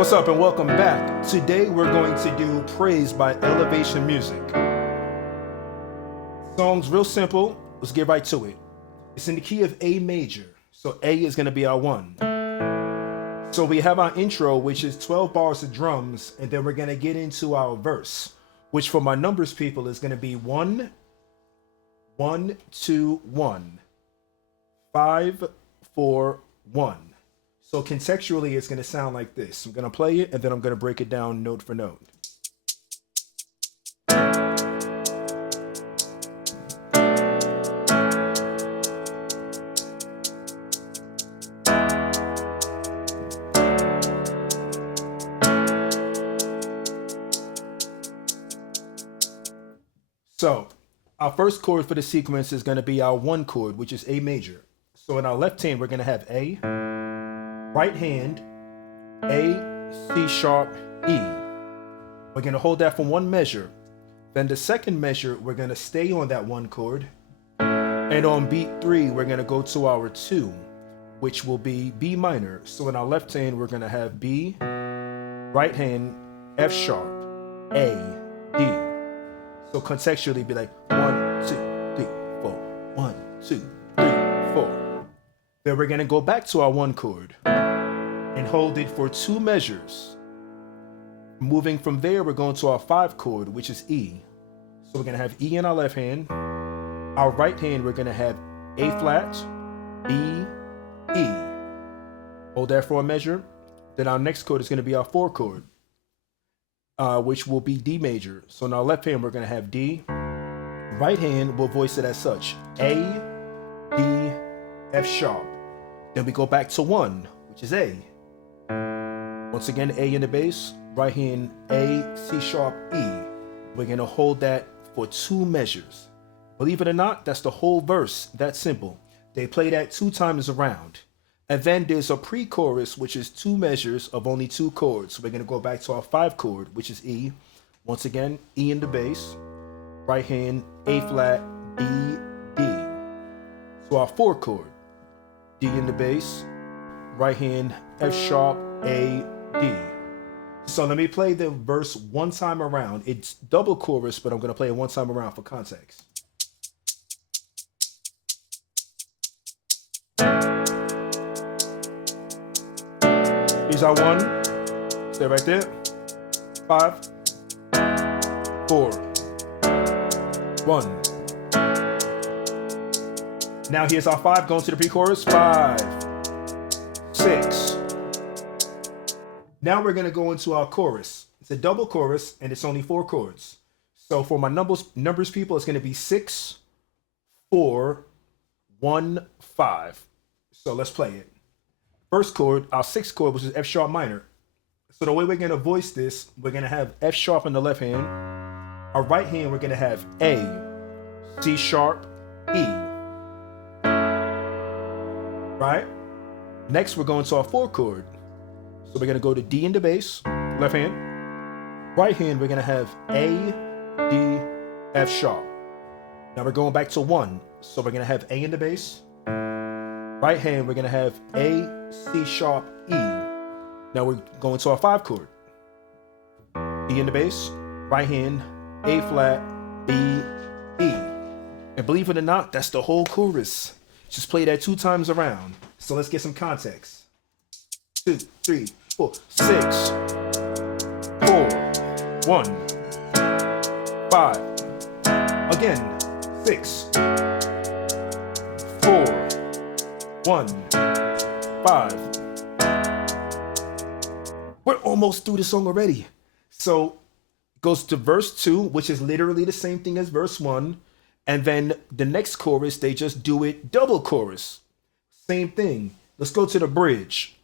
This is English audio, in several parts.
What's up and welcome back. Today we're going to do Praise by Elevation Music. Song's real simple. Let's get right to it. It's in the key of A major. So A is going to be our 1. So we have our intro, which is 12 bars of drums, and then we're going to get into our verse, which for my numbers people is going to be 1, 1, 2, 1, 5, 4, 1. So contextually, it's going to sound like this. I'm going to play it, and then I'm going to break it down note for note. So our first chord for the sequence is going to be our 1 chord, which is A major. So in our left hand, we're going to have A. Right hand, A, C sharp, E. We're going to hold that for 1 measure. Then the second measure, we're going to stay on that 1 chord. And on beat 3, we're going to go to our 2, which will be B minor. So in our left hand, we're going to have B, right hand, F sharp, A, D. So contextually, be like 1, 2, 3, 4, 1, 2, 3, 4. Then we're going to go back to our 1 chord and hold it for 2 measures. Moving from there, we're going to our 5 chord, which is E. So we're going to have E in our left hand. Our right hand, we're going to have A flat, B, E. Hold that for a measure. Then our next chord is going to be our 4 chord, which will be D major. So in our left hand, we're going to have D. Right hand, we'll voice it as such. A, D, F sharp. Then we go back to 1, which is A. Once again, A in the bass. Right hand, A, C sharp, E. We're going to hold that for 2 measures. Believe it or not, that's the whole verse. That's simple. They play that 2 times around. And then there's a pre-chorus, which is 2 measures of only 2 chords. So we're going to go back to our 5 chord, which is E. Once again, E in the bass. Right hand, A flat, B, D. So our 4 chord, D in the bass. Right hand, F sharp, A, D. So let me play the verse 1 time around. It's double chorus, but I'm going to play it 1 time around for context. Here's our 1. Stay right there. 5, 4, 1. Now here's our 5 going to the pre-chorus. 5, 6. Now we're going to go into our chorus. It's a double chorus, and it's only 4 chords. So for my numbers people, it's going to be 6, 4, 1, 5. So let's play it. First chord, our 6th chord, which is F sharp minor. So the way we're going to voice this, we're going to have F sharp in the left hand. Our right hand, we're going to have A, C sharp, E. Right? Next, we're going to our 4 chord. So we're going to go to D in the bass, left hand. Right hand, we're going to have A, D, F sharp. Now we're going back to 1. So we're going to have A in the bass. Right hand, we're going to have A, C sharp, E. Now we're going to our 5 chord. E in the bass. Right hand, A flat, B, E. And believe it or not, that's the whole chorus. Just play that 2 times around. So let's get some context. 2, 3, 4, 6, 4, 1, 5. Again, 6, 4, 1, 5. We're almost through the song already. So it goes to verse 2, which is literally the same thing as verse 1. And then the next chorus, they just do it double chorus. Same thing. Let's go to the bridge.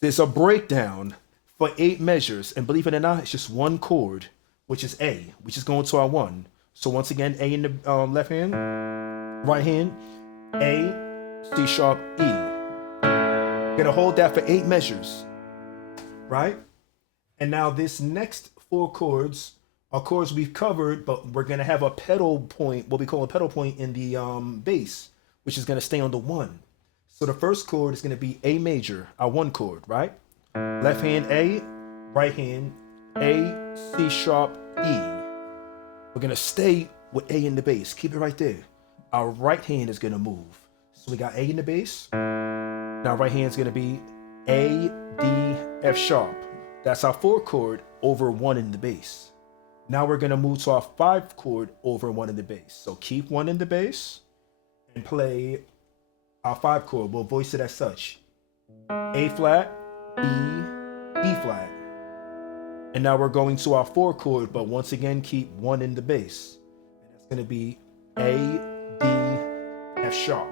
There's a breakdown for 8 measures. And believe it or not, it's just 1 chord, which is A, which is going to our 1. So once again, A in the left hand, right hand, A, C sharp, E. Gonna hold that for 8 measures, right? And now this next 4 chords are chords we've covered, but we're gonna have a pedal point, what we call a pedal point in the bass, which is gonna stay on the 1. So the first chord is going to be A major, our 1 chord, right? Left hand A, right hand, A, C sharp, E. We're gonna stay with A in the bass. Keep it right there. Our right hand is gonna move. So we got A in the bass. Now right hand's gonna be A, D, F sharp. That's our 4 chord over 1 in the bass. Now we're gonna move to our 5 chord over 1 in the bass. So keep 1 in the bass and play our 5 chord. We'll voice it as such. A flat, E, E flat. And now we're going to our 4 chord, but once again, keep 1 in the bass. And that's gonna be A, D, F sharp.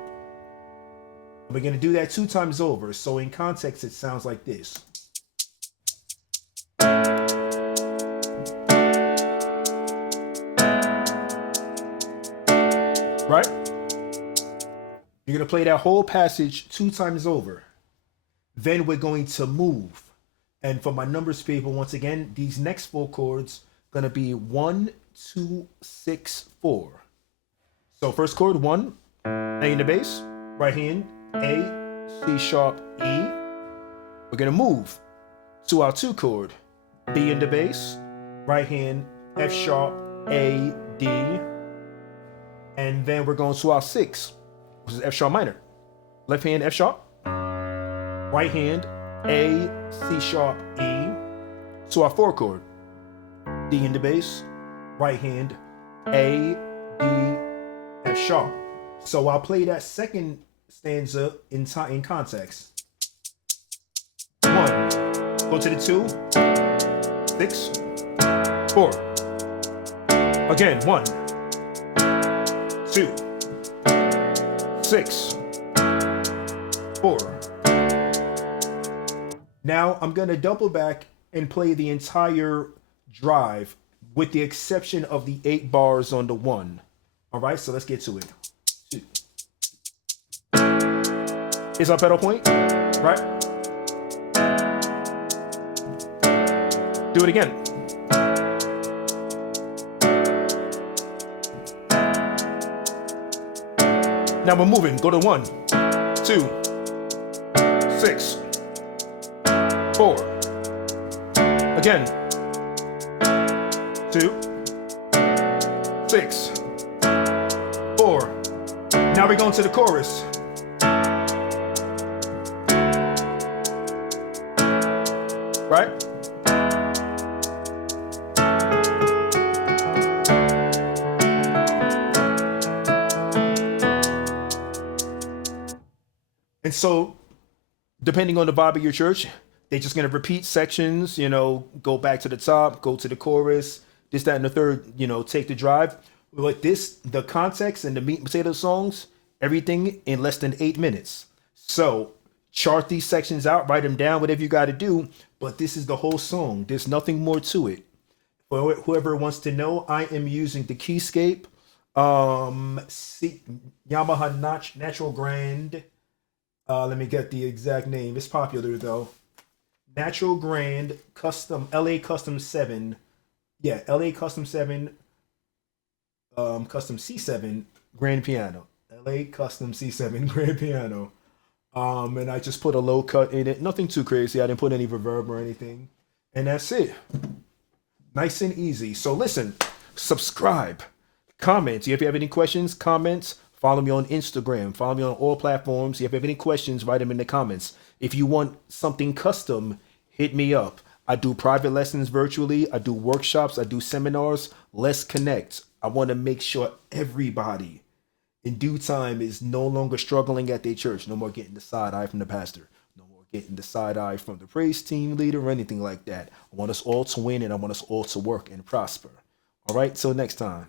And we're gonna do that 2 times over. So in context, it sounds like this. Right? You're gonna play that whole passage 2 times over. Then we're going to move. And for my numbers people, once again, these next 4 chords gonna be 1, 2, 6, 4. So first chord 1, A in the bass, right hand, A, C sharp, E. We're gonna move to our 2 chord, B in the bass, right hand, F sharp, A, D. And then we're going to our 6, which is F sharp minor. Left hand, F sharp, right hand, A, C sharp, E. To our 4 chord, D in the bass, right hand, A, D, F sharp. So I'll play that second stanza in context. 1, go to the 2, 6, 4. Again, 1, 2, 6, 4. Now I'm gonna double back and play the entire drive with the exception of the 8 bars on the 1. All right, so let's get to it. Is our pedal point, right? Do it again. Now we're moving. Go to 1, 2, 6, 4. Again. 2, 6, 4. Now we're going to the chorus. Right? And so, depending on the vibe of your church, they're just going to repeat sections, go back to the top, go to the chorus, this, that, and the third, take the drive. Like this, the context and the meat and potato songs, everything in less than 8 minutes. So, chart these sections out, write them down, whatever you got to do. But this is the whole song. There's nothing more to it. For whoever wants to know, I am using the Keyscape, Yamaha Natural Grand. Let me get the exact name. It's popular though. Natural Grand Custom LA Custom 7. Yeah, LA Custom 7 Custom C7 Grand Piano. LA Custom C7 Grand Piano. And I just put a low cut in it. Nothing too crazy. I didn't put any reverb or anything. And that's it. Nice and easy. So listen, subscribe, comment. If you have any questions, comments, follow me on Instagram. Follow me on all platforms. If you have any questions, write them in the comments. If you want something custom, hit me up. I do private lessons virtually. I do workshops. I do seminars. Let's connect. I want to make sure everybody in due time is no longer struggling at their church. No more getting the side eye from the pastor. No more getting the side eye from the praise team leader or anything like that. I want us all to win and I want us all to work and prosper. All right, till next time.